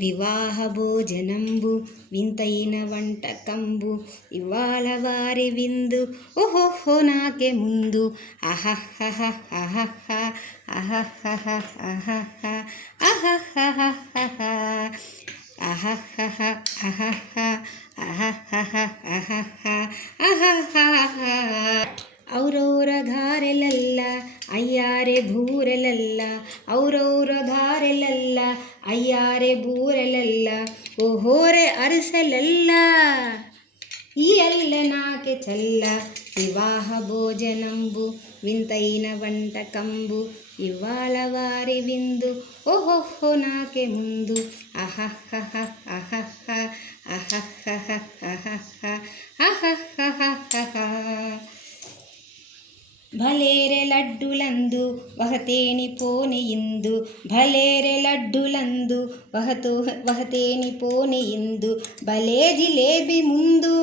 వివాహ భోజనంబు వింతైన వంటకంబు ఇవాళ వారి విందు ఓహోహో నాకే ముందు అహహహ అహహ అహహహ అహహ అహహహ అహహహ అహహ అహహహ అహహ అహహహ ಔರೌರ ಧಾರೆಲಲ್ಲ ಅಯ್ಯಾರೆ ಭೂರೆಲಲ್ಲ ಔರೌರ ಧಾರೆಲಲ್ಲ ಅಯ್ಯಾರೆ ಭೂರೆಲಲ್ಲ ಓಹೋರೆ ಅರಸಲಲ್ಲ ఈ అల్లె నాకే చల్ల వివాహ భోజనంబు వింతైన వంటకంబు ఇవాళ వారి విందు ఓహోహో నాకే ముందు అహహహ అహహ అహహహ అహహ అహహహ భలేరె లడ్డులందు వహతేని పోనియిందు భలేరె లడ్డులందు వహతేని పోనియిందు భలే జిలేబి ముందు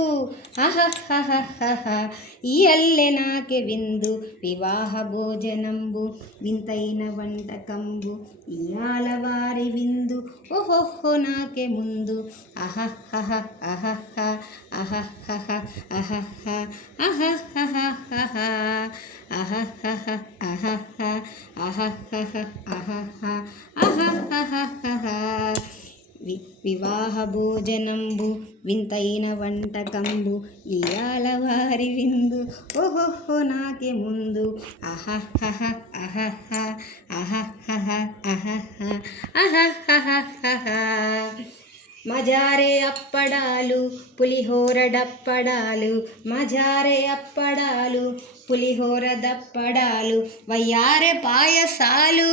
అహహహహ ఈ అల్లె నాకే విందు వివాహ భోజనంబు వింతైన వంటకంబు ఇయాల వారి విందు ఓహోహో నాకే ముందు అహహహ అహహ అహహహ అహహ అహహహ అహహహ అహహ అహహహ అహహ అహహహ వివాహ భోజనంబు వింతైన వంటకంబు ఇయాల వారి విందు ఓహోహో నాకే ముందు అహహహ అహహ అహహహ అహహ అహహహ మజారే అప్పడాలు పులిహోర డప్పడాలు మజారే అప్పడాలు పులిహోర దప్పడాలు వయ్యారె పాయసాలు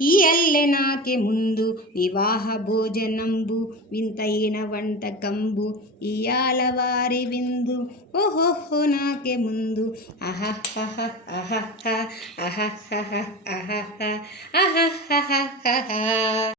ఈ అల్లె నాకే ముందు వివాహ భోజనంబు వింతైన వంటకంబు ఇయాల వారి విందు ఓహోహో నాకే ముందు అహహహ అహహ అహహహ అహహ అహహహ